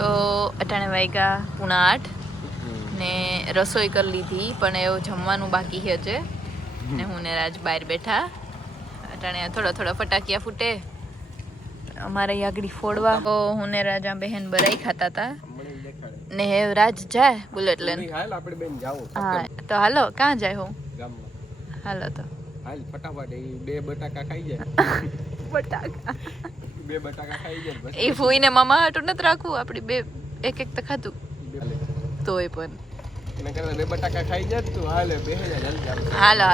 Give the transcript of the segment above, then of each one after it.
તો અટાણે વાગ્યા 7:30 ને રસોઈ કરી લીધી પણ એવું જમવાનું બાકી છે છે ને હું ને રાજ બહાર બેઠા અટાણે થોડા ફટાકિયા ફૂટે અમારે આગળ ફોડવા તો હું ને રાજા બહેન બરાઈ ખાતા હતા ને રાજ જાય બુલેટ લઈને હા તો હાલો ક્યાં જાય હું હાલો તો હાલ ફટાફટ બે બટાકા ખાઈ જાય બટાકા બે બટાકા ખાઈ જાય બસ એ ફૂઈને મામા હાટું નથી રાખવું આપડી બે એક તો ખાધું તોય પણ એને કરતા બે બટાકા ખાઈ જાય તું હાલે બે જાય જલ્દી હાલો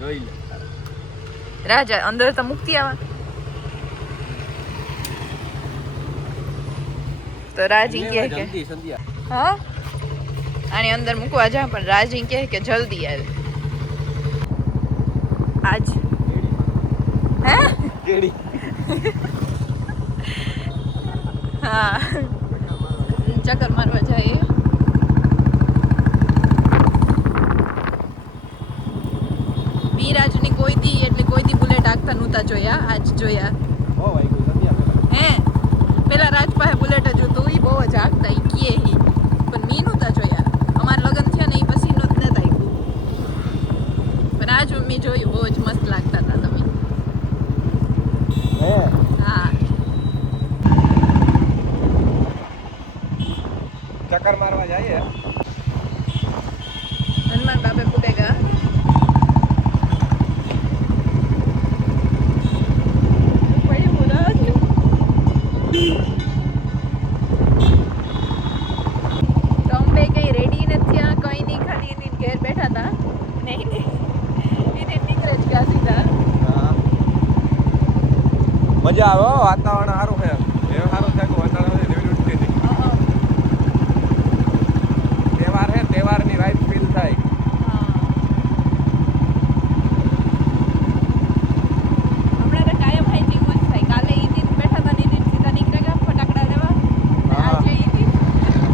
જોઈ લે રાજા અંદર તો મુક્તિ આવા તો રાજી કહે કે જલ્દી સંધ્યા હા આની અંદર મૂકવા જા પણ રાજી કહે કે જલ્દી આવ આજ હે કેડી હા ચક્કર મારવા જાય બીરાજની કોઈ દી બુલેટ આગતા નહોતા જોયા આજ જોયા ઓ ભાઈ કોઈ સંધ્યા હે પેલા રાજ પાસે બુલેટ જ હતું ઈ બહુ જ આગતા ઈ કીએ હી પણ મી નહોતા જોયા અમારા લગ્ન થયા ને ઈ પછી નહોતા આવ્યું પણ આજ મેં જોયું બહુ જ મસ્ત લાગતા હતા તમે હે હા ચક્કર મારવા જાય હનુમાન બાબે ફૂટેગા મજા આવે વાતાવરણ સારું છે એ સારું થાય વાતાવરણ લેવી ઉઠતી હતી તહેવાર છે તહેવારની વાઇબ ફીલ થાય હમણાં તો કાયમ હાઈટિંગ જ થાય કાલે ઈ દિન બેઠા હતા ને ઈ દિન સીધા નીકળે ગયા ફટાકડા લેવા આજે ઈ દિન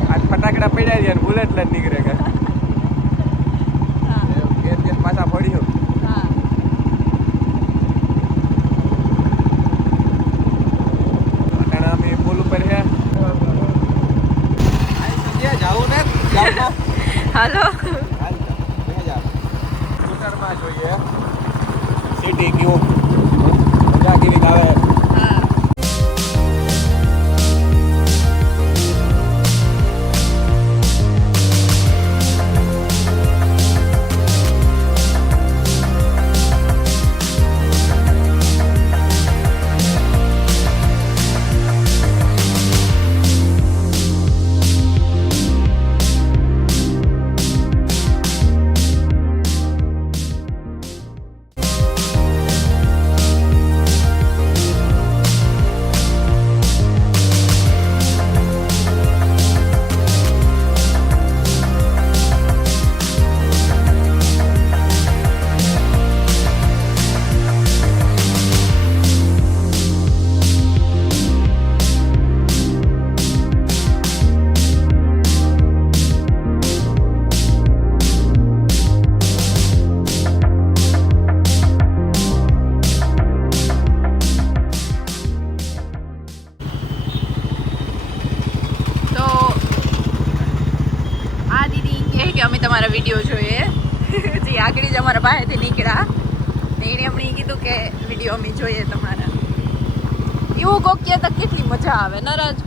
આજ ફટાકડા પડ્યા છે અને બુલેટ લઈને નીકળે ગયા એ દિવસ પાછા પડ્યું હા હાલો સ્કૂટરમાં જોઈએ સિટી કેવું મજા કેવી આવે અમે તમારા વિડીયો જોઈએ જે આગળ જ અમારા પાસેથી નીકળ્યા ને એણે અમને કીધું કે વિડીયો અમે જોઈએ તમારા એવું કોક કે તો કેટલી મજા આવે ને રાજ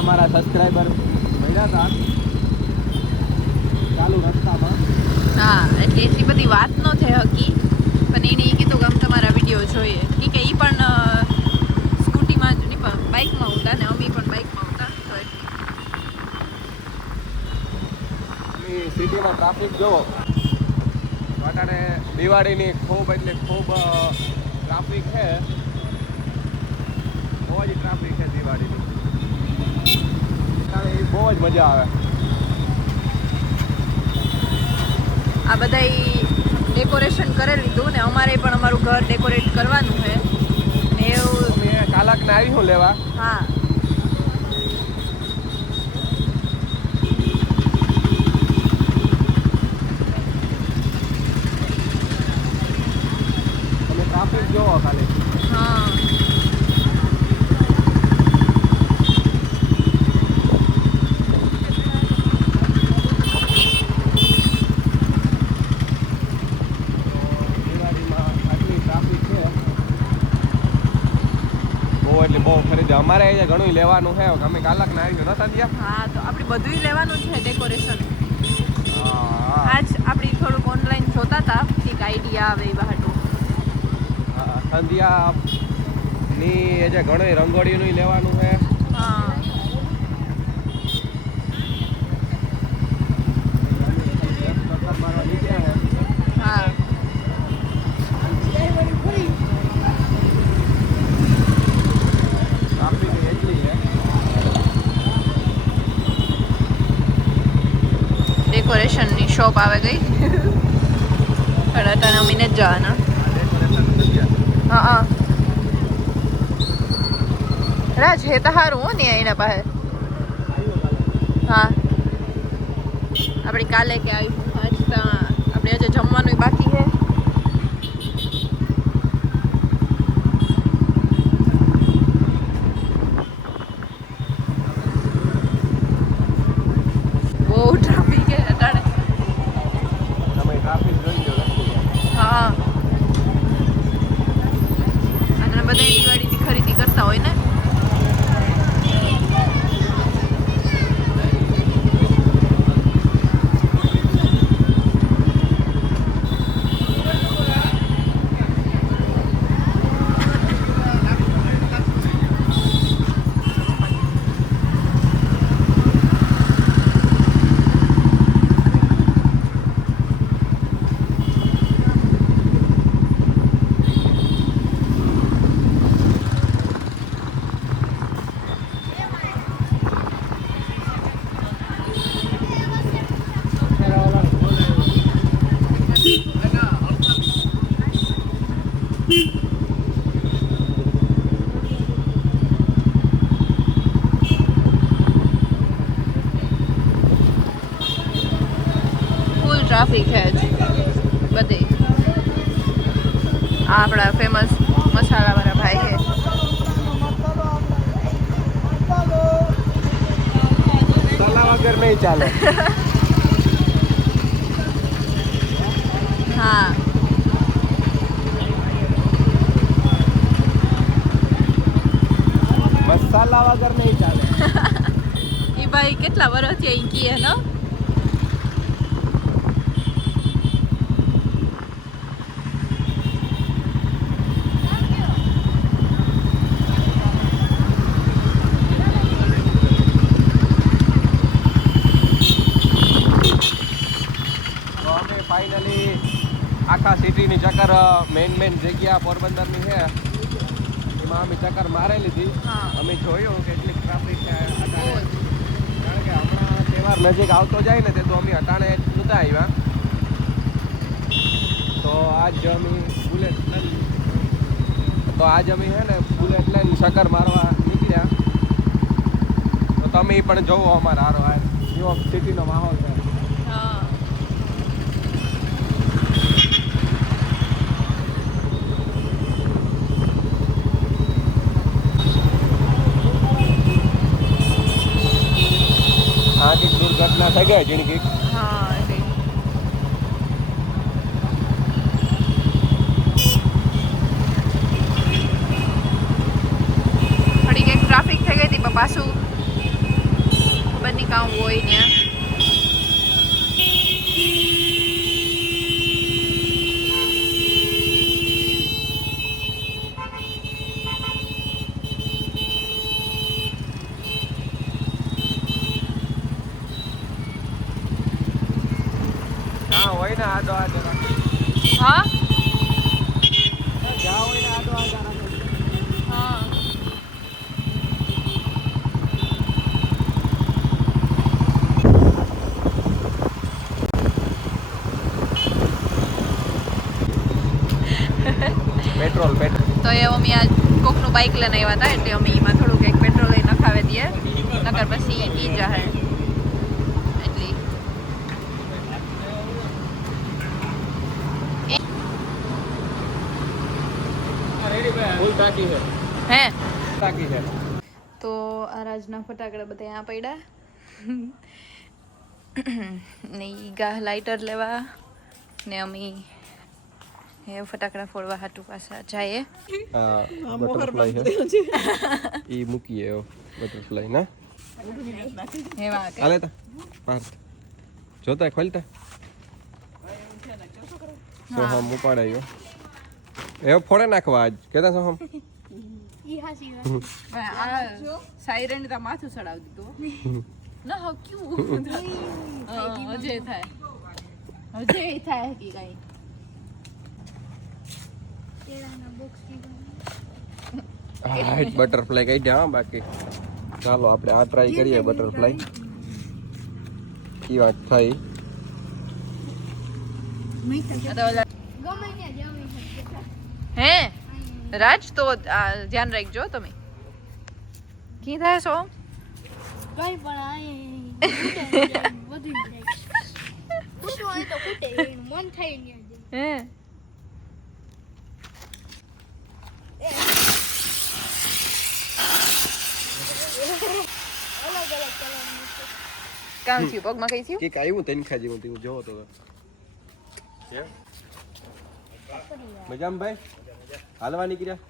અમારા સબસ્ક્રાઇબર મળ્યા હતા ચાલુ રસ્તામાં હા એટલે એટલી બધી વાત ન થઈ હકી પણ એણે કીધું કે અમે તમારા વિડીયો જોઈએ ઠીક એ પણ સ્કૂટીમાં જ નહીં પણ બાઇકમાં હતા ને અમે પણ બાઇકમાં હતા તો સિટીમાં ટ્રાફિક જોવો વાટાને દિવાળીની ખૂબ એટલે ખૂબ ટ્રાફિક છે બહુ જ ટ્રાફિક છે દિવાળીની બહુ જ મજા આવે આ બધાય ડેકોરેશન કરી લીધું ને અમારે પણ અમારું ઘર ડેકોરેટ કરવાનું છે ને એવું. અમે કાલાક ને આવી હું લેવા. હા તમે ટ્રાફિક જોવો ખાલી. હા દિવાળીમાં આટલી ટ્રાફિક છે બહુ એટલે બહુ ખરીદે. અમારે અહીંયા ઘણું લેવાનું છે. અમે કાલાક ને આવી નતા ત્યાં. હા તો આપણે બધું લેવાનું છે ડેકોરેશન. હા આજ આપણી થોડુંક ઓનલાઈન જોતા હતા કંઈક આઈડિયા આવે એવા હાટું. સંધ્યા ની એ જે ઘણું રંગોળીનું લેવાનું છે. હા મારવા નીકળ્યા છે. હા ટ્રાફિક એટલી છે. ડેકોરેશનની શોપ આવે ગઈ. અટાણે અમીને જ જવાના. હા હા રાજ હે તો સારું હો ને એના પાસે. હા આપણે કાલે કે આવીશું. આજ તો આપણે આજે જમવાનું બાકી છે. બહુ ટ્રાફિક છે અટાણે. તમે ટ્રાફિક જોઈ લો. હા અને બધા દિવાળીની ખરીદી કરતા હોય ને. ફૂલ ટ્રાફિક છે જ બધે. આ આપણા ફેમસ મસાલાવાળા ભાઈ છે. સલાહ વગર નહીં ચાલે. હા મસાલા વગર નહીં ચાલે. એ ભાઈ કેટલા વર્ષથી અહીં કીએ ને. તો અમે ફાઇનલી આખા સિટીની ચક્કર મેન જગ્યા પોરબંદરની છે એમાં અમે ચક્કર મારી લીધી. હા. અમે જોયું કેટલીક ટ્રાફિક છે અટાણે. કારણ કે હમણાં તહેવાર નજીક આવતો જાય ને તે તો અમે અટાણે નહોતા આવ્યા. તો આજ અમે બુલેટ છે ને બુલેટ લઈને ચક્કર મારવા નીકળ્યા. તો તમે પણ જોવો અમારા હારો આ કેવો સિટીનો માહોલ છે. હા આ કંઈક દુર્ઘટના થઈ ગઈ ઝીણકી. હા એટલે થોડીક એક ટ્રાફિક થઈ ગઈ હતી પણ પાછું ખબર નહીં કામ હોય ત્યાં. જ્યાં હોય ને આડો આડો રાખો. હા જ્યાં હોય ને આડો આડો રાખો. હા પેટ્રોલ તો એ અમે આ કોકનું બાઇક લઈને આવ્યા હતા એટલે અમે એમાં થોડુંક એક પેટ્રોલ લઈને નખાવી દઈએ નકર પછી ઈ જાહે એટલી ફૂલ ટાંકી છે હે ટાંકી છે તો આ રાજના ફટાકડા બધા અહીંયા પડ્યા ને ઈ ગા લાઇટર લેવા ને અમે એ ફટાકડા ફોડવા હાટુ પાછા જાય આ બટરફ્લાય છે ઈ મૂકીએ એવો બટરફ્લાય ના એવા હાલે તા પાર જોતા ખોલતા સોહમ ઉપાડાયો એવો ફોડે નાખવા આજ કેતા સોહમ આ સાયરન તા માથું ચડાવી દીધું ના હાવ ક્યું અજય થાય કે કઈ હાઈટ બટરફ્લાય કઈ દે બાકી ચાલો આપણે આ ટ્રાય કરીએ બટરફ્લાય કી વાત થઈ હે રાજ તો ધ્યાન રાખજો તમે કી થાય છો કઈ પણ બધું ફૂટવું હોય તો ફૂટે મન થાય ને હે અલગ અલગ કલર કામ થયું પગમાં કઈ થયું કે આવ્યું તને ખાજી હું તું જોવો તો મજામાં ભાઈ હાલવા નીકળ્યા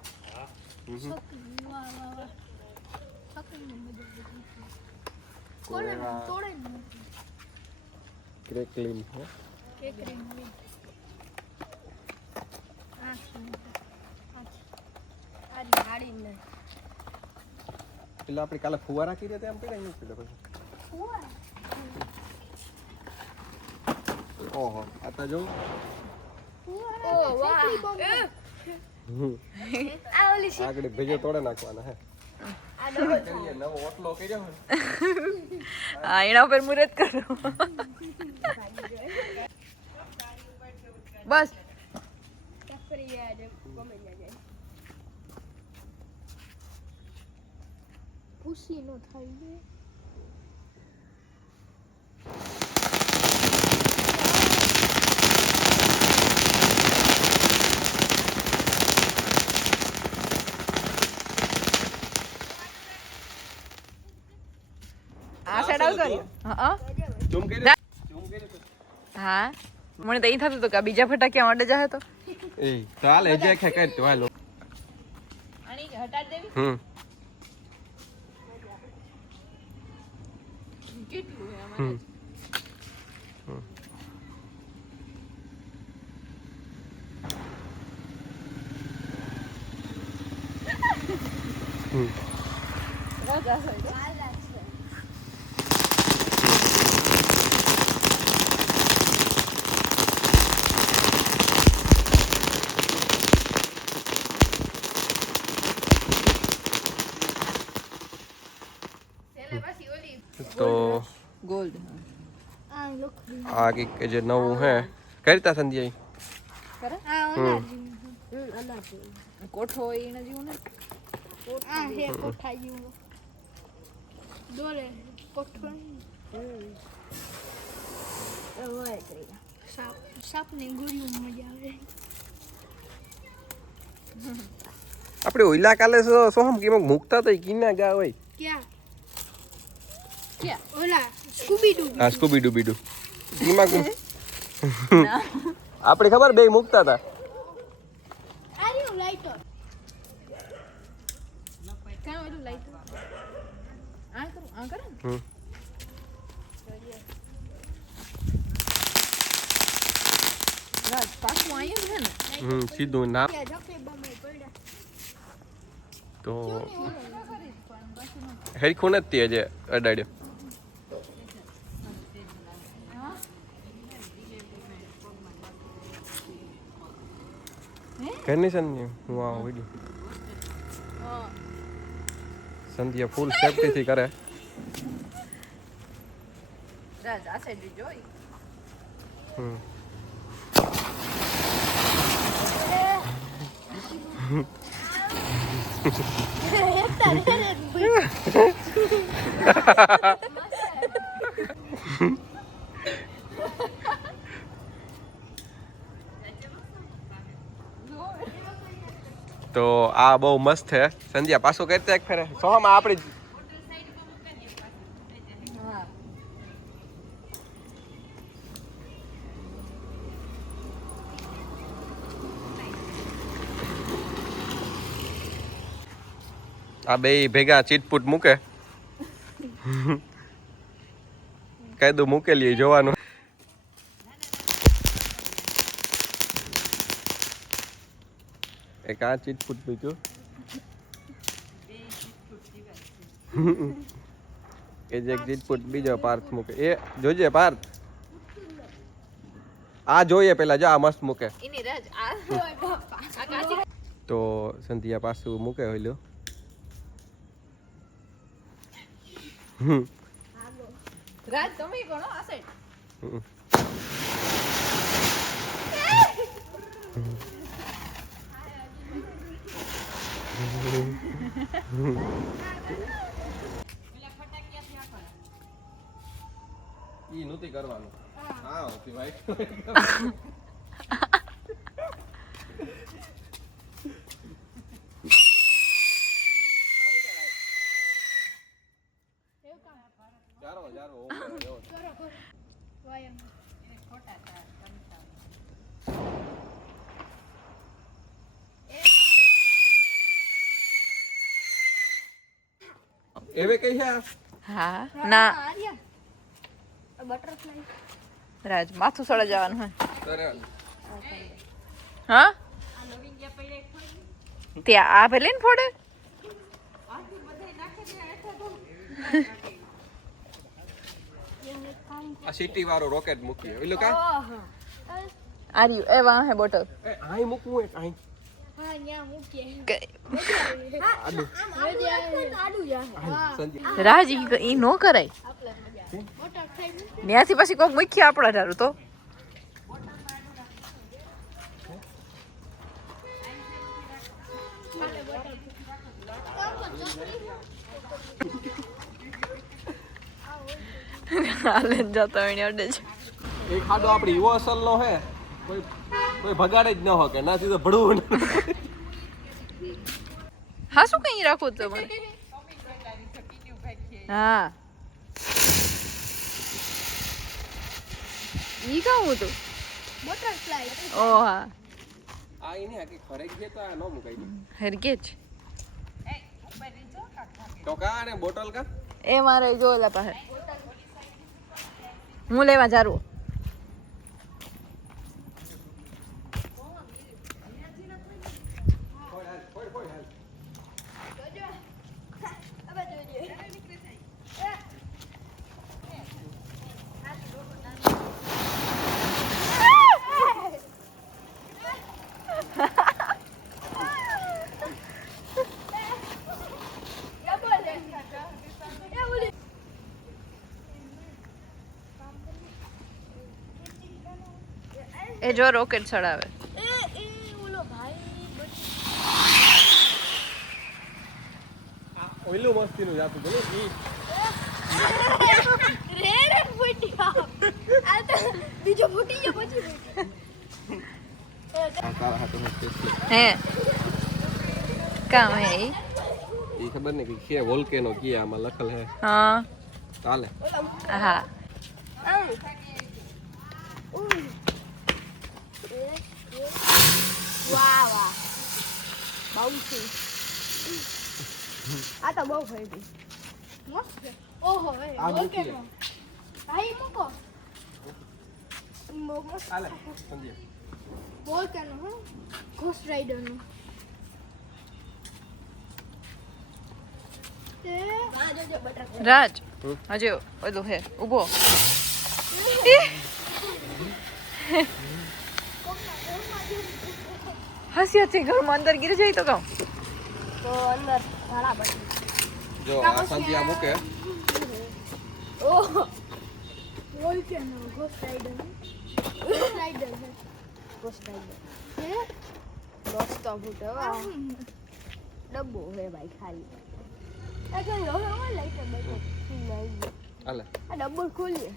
ક્રેકલિન હો એટલે આપણે કાલે ફુવારા કરી રહ્યા એમ કર્યા એટલે પછી ઓહો આ તો જો આગળ ભેજો તોડે નાખવાના હે કરીએ નવો ઓટલો કર્યો હા એના ઉપર મુરત કરો બસ ખુશી નો થાય ને આ સાઈડ આવતો હા ઝૂમ કરી હા મને તો એ થતું હતું કે આ બીજા ફટાકિયા અડે જાય તો એ ચાલ એ જે ખે કર તો હાલો આની હટાડ દેવી કેટલું હે અમારે રાજા સાઈડ તો ગોલ્ડ આ લોક આ કે જે નવું હે કરતા સંધ્યા આ અનાજી કોઠો એના જેવું ને આ હે કોઠા જેવું દોરે કોઠો સાપ સાપની ગોળીઓ મજા આવે આપણે ઓઈલા કાલે સોહમ કેમ મુકતા તો કિના ગા હોય ક્યાં ક્યાં ઓલા સ્કૂબી ડૂબી હા સ્કૂબી ડૂબી ડુ કિમા કુ આપણે ખબર બે મુકતા હતા આર્યું લાઈટર કાં ઓલું લાઈટ આ કરો આ કરો રાજ પાછું આયું છે ને સીધું ના જકે બમે પડ્યા તો હેરખું નથી આજે અડાડ્યો ઘરની સંધ્યા હું આ હોય સંધ્યા ફૂલ સેફટી થી કરે રાજ આ સાઈડ જોઈ તો આ બહુ મસ્ત છે સંધ્યા પાછું કરતા એક ફેરે સોમાં આપણી આ બે ભેગા ચીટપૂટ મૂકે કાયદો મૂકેલી જોવાનું એક આ ચીટપૂટ બીજું એ જે એક ચીટપૂટ બીજો પાર્થ મૂકે એ જોજે પાર્થ આ જોઈએ પેલા જો આ મસ્ત મૂકે એની રાજ આ કાચી તો સંધ્યા પાછું મૂકે હોલ્યો રાજ તમે કોણ આ સાઈડ ઈ નહોતી કરવાનું હા ઓકે ભાઈ જારો જારો વાયમ એવે કઈ છે હા ના આર્યા બટરફ્લાય રાજ માથું સળા જવાનું હોય કરે હા ત્યાં આ ભલે ને ફોડે આ સિટી વાળો રોકેટ મૂકીએ ઓલો કા આર્યુ એ વાહ હે બોટલ એ આઈ મૂકવું એક આઈ હા ન્યા મૂકીએ આડું આડું જા હા સંજય રાજ ઈ નો કરાય આપણે મજા બટરફ્લાય મૂકી ત્યાંથી પછી કોક મૂકી આપણા ધારું તો હાલે જતો એની અડે છે એ ખાડો આપડી એવો અસલ નો હે કોઈ કોઈ ભગાડે જ ન હો કે નાથી તો ભડવું હા શું કઈ રાખું તો મને હા ઈ કાં હતું બટરફ્લાય ઓ હા આ ઈને કે ખરેક છે તો આ નો મુકાઈ દે હરગેજ તો કા ને બોટલ કા એ મારે જોલા પાસે હું લેવા જારું એ જો રોકેટ ચડાવે એ ઓલો ભાઈ ઓઈલું મસ્તી નું જાતું બોલે ઈ રેડ ફૂટી આ તો બીજો ફૂટી ગયો પછી તારા હાથે મસ્તી હે કામ હે ઈ? ઈ ખબર ને કે છે વોલ્કેનો કે આમાં લખલ હે હા ચાલે હા વાહ વાહ બહુ છે આ તો બહુ ફાયદી મસ્ત છે ઓહો એ આ મૂકી વોલ્કેનો ભાઈ મૂકો ચાલે સમજે વોલ્કેનો હો ઘોસ્ટ રાઇડર નો તે આ જોજો બટરફ્લાય રાજ હજુ બધું હે ઊભો હસ્યાથી ઘરમાં અંદર ગીરી જાય તો કહું તો અંદર ઘણા બધી જો આ સંધ્યા મૂકે ઓહ volcano ghost rider ghost rider છે ઘોસ્ટ રાઇડર હે દોસ્તો ફૂટે ડબ્બો હે ભાઈ ખાલી આ કઈ હવે લાઈટર બેઠો હાલે આ ડબ્બો ખોલીએ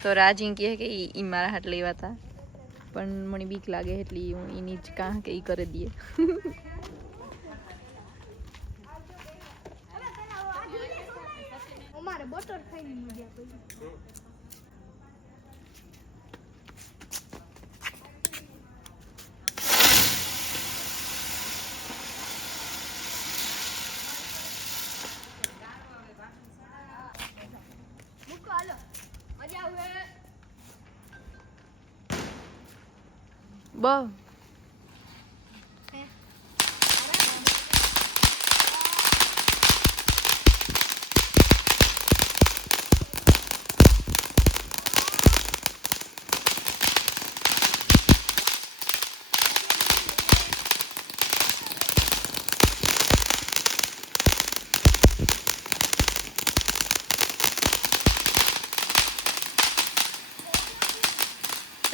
તો રાજી કહે કે ઈ મારા હાથ લેવા હતા પણ મને બીક લાગે એટલે હું એની જ કાં કે ઈ કરી દઈએ અમારે બટર ખાઈને મજા પડી મૂકો હાલો મજા આવે બ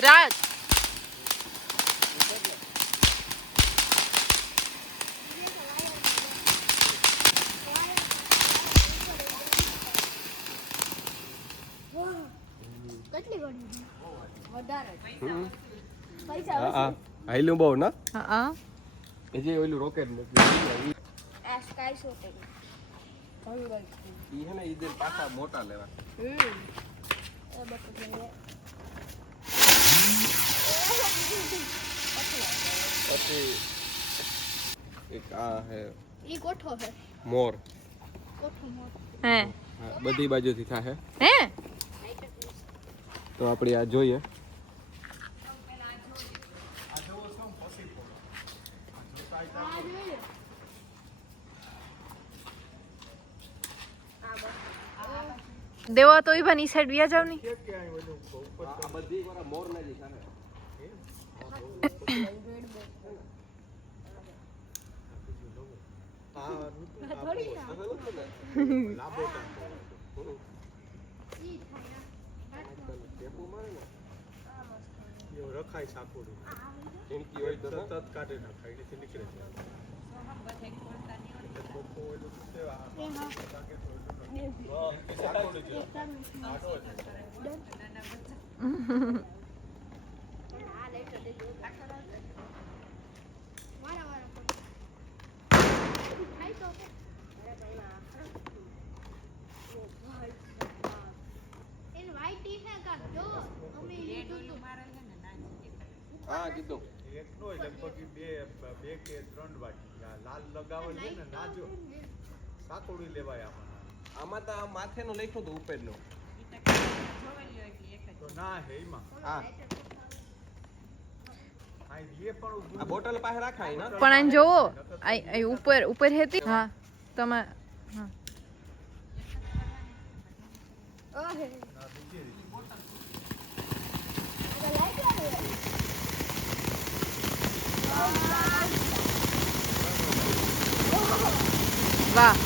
રાજ કેટલી ગણી વધારે પૈસા હા હાઈલું બહુ ના હા એ જે ઓલું રોકેટ મૂક્યું આ સ્કાય શોટિંગ ઈ હે ને ઈ દે પાછા મોટા લેવા એ બટર લે પછી એક આ હે ઈ કોઠો છે મોર કોઠો મોર હે હા, બધી બાજુથી થાય હે તો આપણે આ જોઈએ આ જોઈએ દેવા તો ઈ બની સાઈડ વ્યા જાવ ની આ બધી મારા મોર ને જ થાય થોડી ના ઈ થાય રખાય સાકોડું એનકી હોય તો તરત કાઢી નાખાય એથી નીકળે છે હા કીધું એકનો લગભગ બે કે ત્રણ વાટી આ લાલ લગાવેલ છે ને નાજો સાકોડી લેવાય આમાં તો આ માથેનું લખ્યું હતું ઉપરનું તો ના હે એમાં હા આ એ પણ આ બોટલ પાસે રાખાય ના પણ આને જોવો આ ઉપર ઉપર હેતી હા તમે હા ઓહે ના બીજી આ લાઈટ આવે વાહ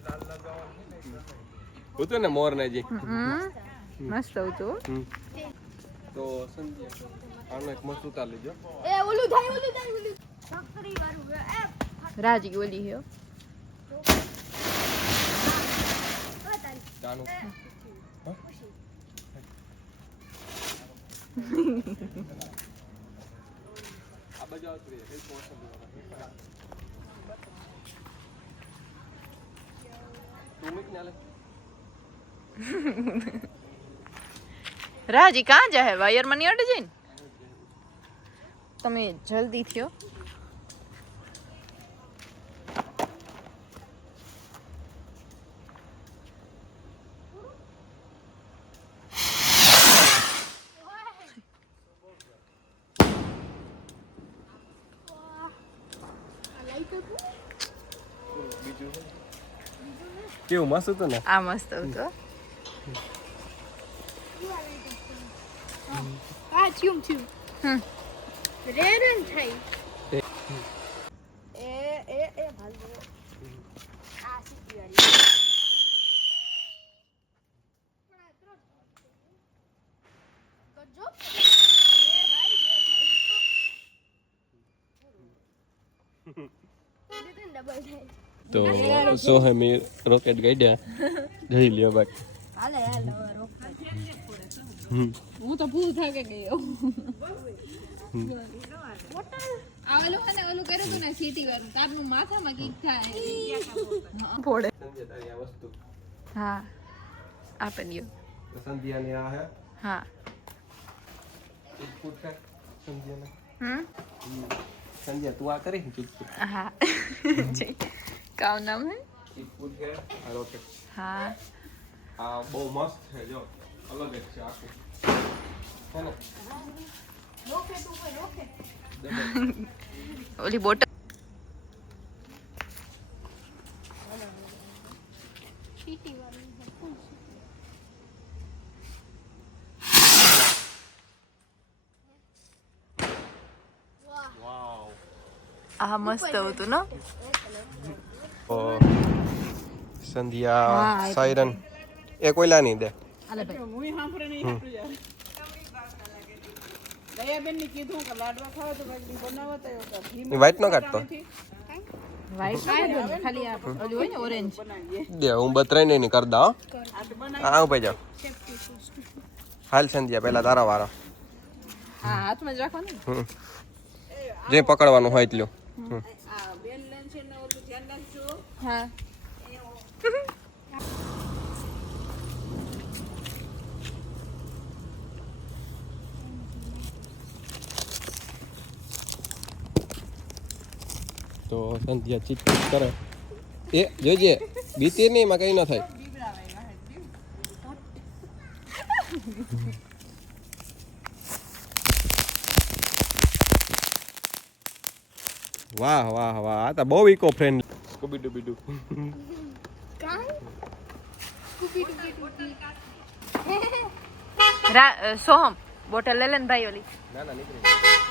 લાલ લગાવેલ છે ને હતું ને મોર ને જી મસ્ત હતું તો સમજ્યા આનો એક મસ્ત ઉતાર લીજો એ ઓલું થાય સફરી વાળું એ રાજી ઓલી હે ચાનું આ બાજુ આવતું રહે હેલ્પ મોશન તું મૂક ને હાલે રાજી કાં જાહે વાયર મની અડ જઈને તમે જલ્દી થયો બીજું કેવું મસ્ત હતું ને આ મસ્ત હતું આ થયું હમ રેરન થઈ એ. એ ભાગો આ સીટી વાળી કરજો ડબલ થાય તો સોહેમી રોકેટ ગાડ્યા જોઈ લ્યો બાકી હાલે હાલે હું તો ભૂલ થાકે ગયો આ ઓલું હે ને ઓલું કર્યું તું ને સીટી વાળું તારનું માથામાં કીક થાય ફોડે તારી આ વસ્તુ હા આપે લ્યો સંધ્યાની આ હે હા ચીટફૂટ છે સંધ્યાને સંધ્યા તું આ કરી ચીટફૂટ હા કાવ નામ હે ચીટફૂટ છે આ રોકેટ હા આ બહુ મસ્ત છે જો અલગ જ છે આખું હે ને રોકેટ ઉપર રોકેટ ઓલી બોટલ સીટી વાળી વાવ આ મસ્ત હતું ને સંધ્યા સાયરન એ કોઈલા નહીં દે આલે ભાઈ વ્હાઈટ નો કાઢતો વાઈટ ખાલી આ ઓલું હોય ને ઓરેન્જ દે હું બતરાઈ નહીં કર દા હા ઉભા જાવ હાલ સંધ્યા પહેલા તારા વાળા હા હાથમાં જ રાખો ને જે પકડવાનું હોય એટલું હા તો સંધ્યા ચીટ કરે એ જોઈજે બીતી નહીં એમાં કઈ ન થાય વાહ વાહ વાહ આ તો બહુ ઇકો ફ્રેન્ડ કુબી ડુબી ડુ સોહમ બોટલ લે લે ને ભાઈ ઓલી ના ના નીકળી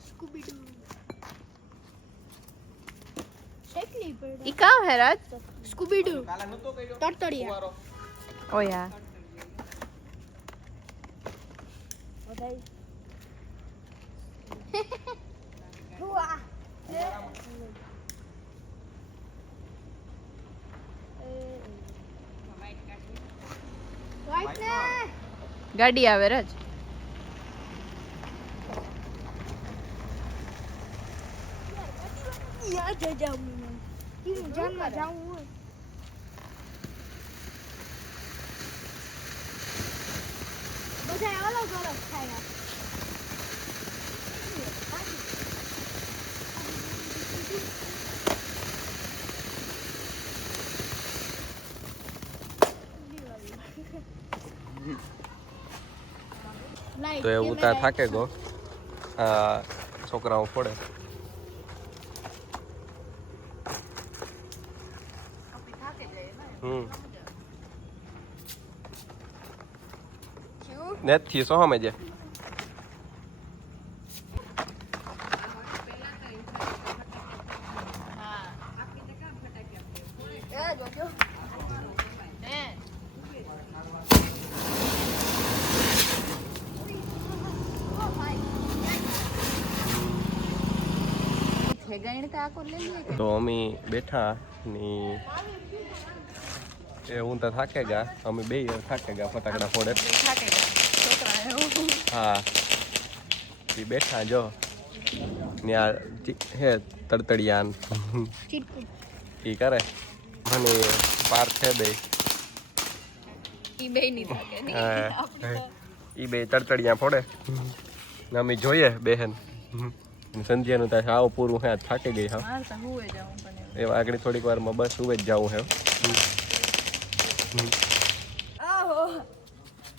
સ્કૂબી ડુ શેકલી પડે ઈ કામ હે રાજ સ્કૂબી ડુ તરતડિયા ઓ યાર બધાય હુઆ વાઈટ ને ગાડી આવે રાજ યાર જાઉં હું ઈ જાનમાં જાઉં હું બધા અલગ અલગ થાય તો એ ઉતા થાકે ગો આ છોકરાઓ ફોડે નથી સો હમે જે તો અમે બેઠા ની એ હું તો થાકે ગયા અમે બે થાકે ગયા ફટાકડા ફોડે હા એ બેઠા જો ને આ હે તડતડિયાન ઈ કરે મને પાર છે બે ઈ બે ની થાકે ઈ બે તડતડિયા ફોડે ને અમે જોઈએ બેહેન સંધ્યાનું થાય આવું પૂરું હે થાકી ગઈ હા માર તો હુએ જાઉં પણ એવા આગળ થોડીક વારમાં બસ સુવે જ જવું હે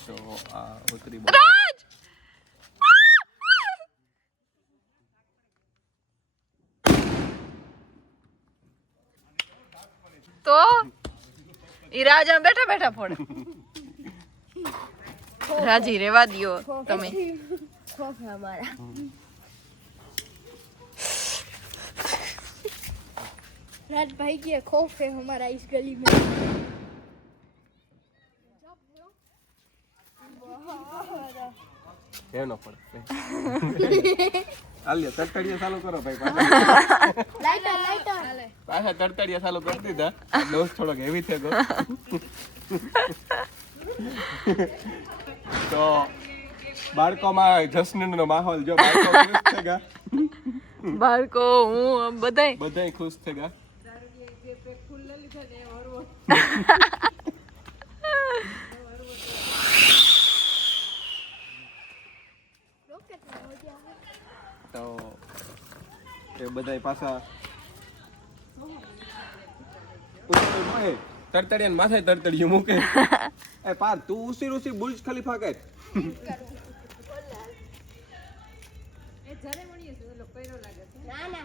તો આ ઉતરી તો ઈ રાજા બેઠા બેઠા ફોડે. રાજી રેવા દ્યો તમે. खौफ है हमारा. राज भाई की खौफ है हमारा इस गली में. કેમ ન પડે હાલ્યો તડતડિયા ચાલુ કરો ભાઈ लाइटर लाइटर. પાછા તડતડિયા ચાલુ કરી દીધા ડોઝ થોડોક હેવી થઈ ગયો તો બાળકોમાં જશ્નનો માહોલ જો બાળકો ખુશ થઈ ગયા બાળકો હું બધાય ખુશ થઈ ગયા તો એ બધાય પાછા તડતડિયા માથે તડતડિયું મૂકે એ પાર તું ઉસી બુર્જ ખલીફા કર ना ना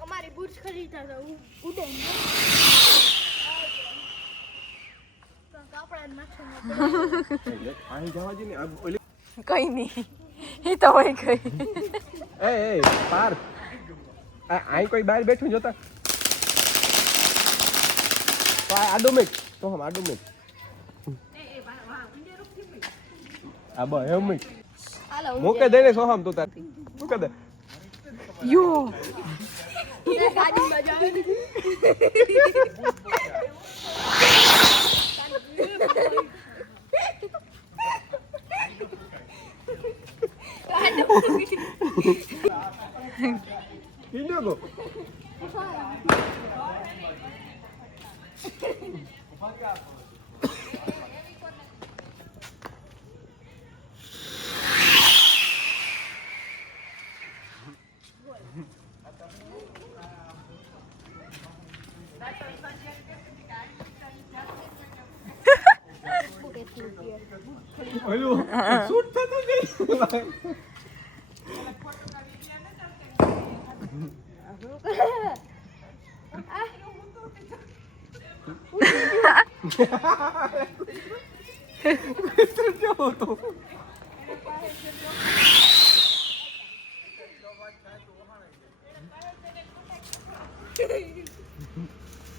हमारी बुर्ज खलीफा था उड़े तो कपड़ा माथे में અહીં જવા દે ને આ ઓલી કઈ નહીં ઈ તો હોય કઈ એ પાર અહીં કોઈ બહાર બેઠું જોતા તો આડું મેક તો હમ આડું મેક આ બસ એમ મેક हेलो મૂકે દે ને સોહમ તું તાર મૂકે દે યો गाड़ी बजाओ ઈંડો ગો ઓલું શૂટ થતું નહીં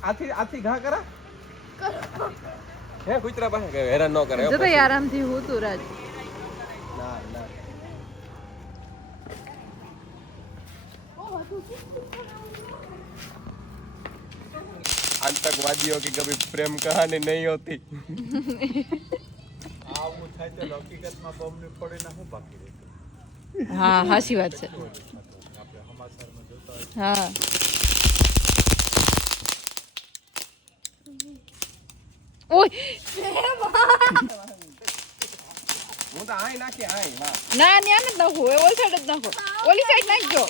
આથી ઘા કરા હે કુતરા પાસે કે હેરાન ન કરે જો તો આરામથી હું તું રાજ ના ના आतंकवादियों की कभी प्रेम कहानी नहीं होती આવું થાય તો હકીકતમાં બોમ્બની પડે હું બાકી રહેતું હા હાચી વાત છે આપણે સમાચારમાં જોતા હોય હા ઓય હું તો આઈ નાખી આઈ હા ના ન્યા ન નાખો એ ઓલી સાઈડ જ નાખો ઓલી સાઈડ નાખજો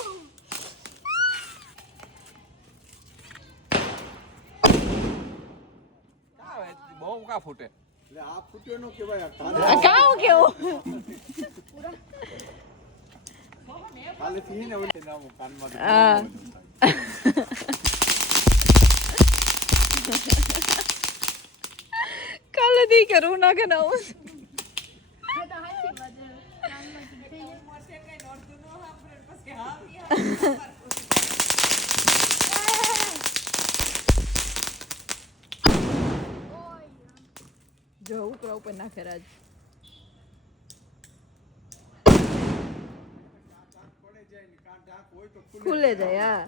બહુ કા ફૂટે એટલે આ ફૂટ્યો નો કહેવાય આ કાઉ કેવો કાલેથી ને ઓલે નામ કાનમાં હા કાલે દી કરું ના કે ના હું જો ઉપરા ઉપર નાખે રાજ ખુલે જાય હા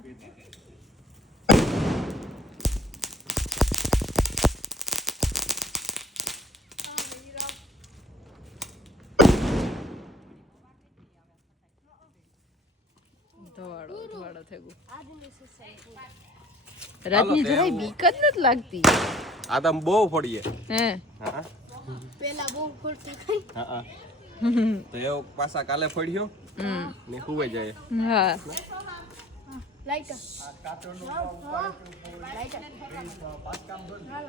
ધોવાડો થઈ ગયો રાજની જરાય બીક જ નથી લાગતી આ તો બહુ ફળીએ હે હા પેલા બહુ ફૂટતી થઈ હા તો એવો પાછા કાલે ફળ્યો ને હુવે જાય હા લાઈટર આ કાટોનો લાઈટર પાસ કામ હા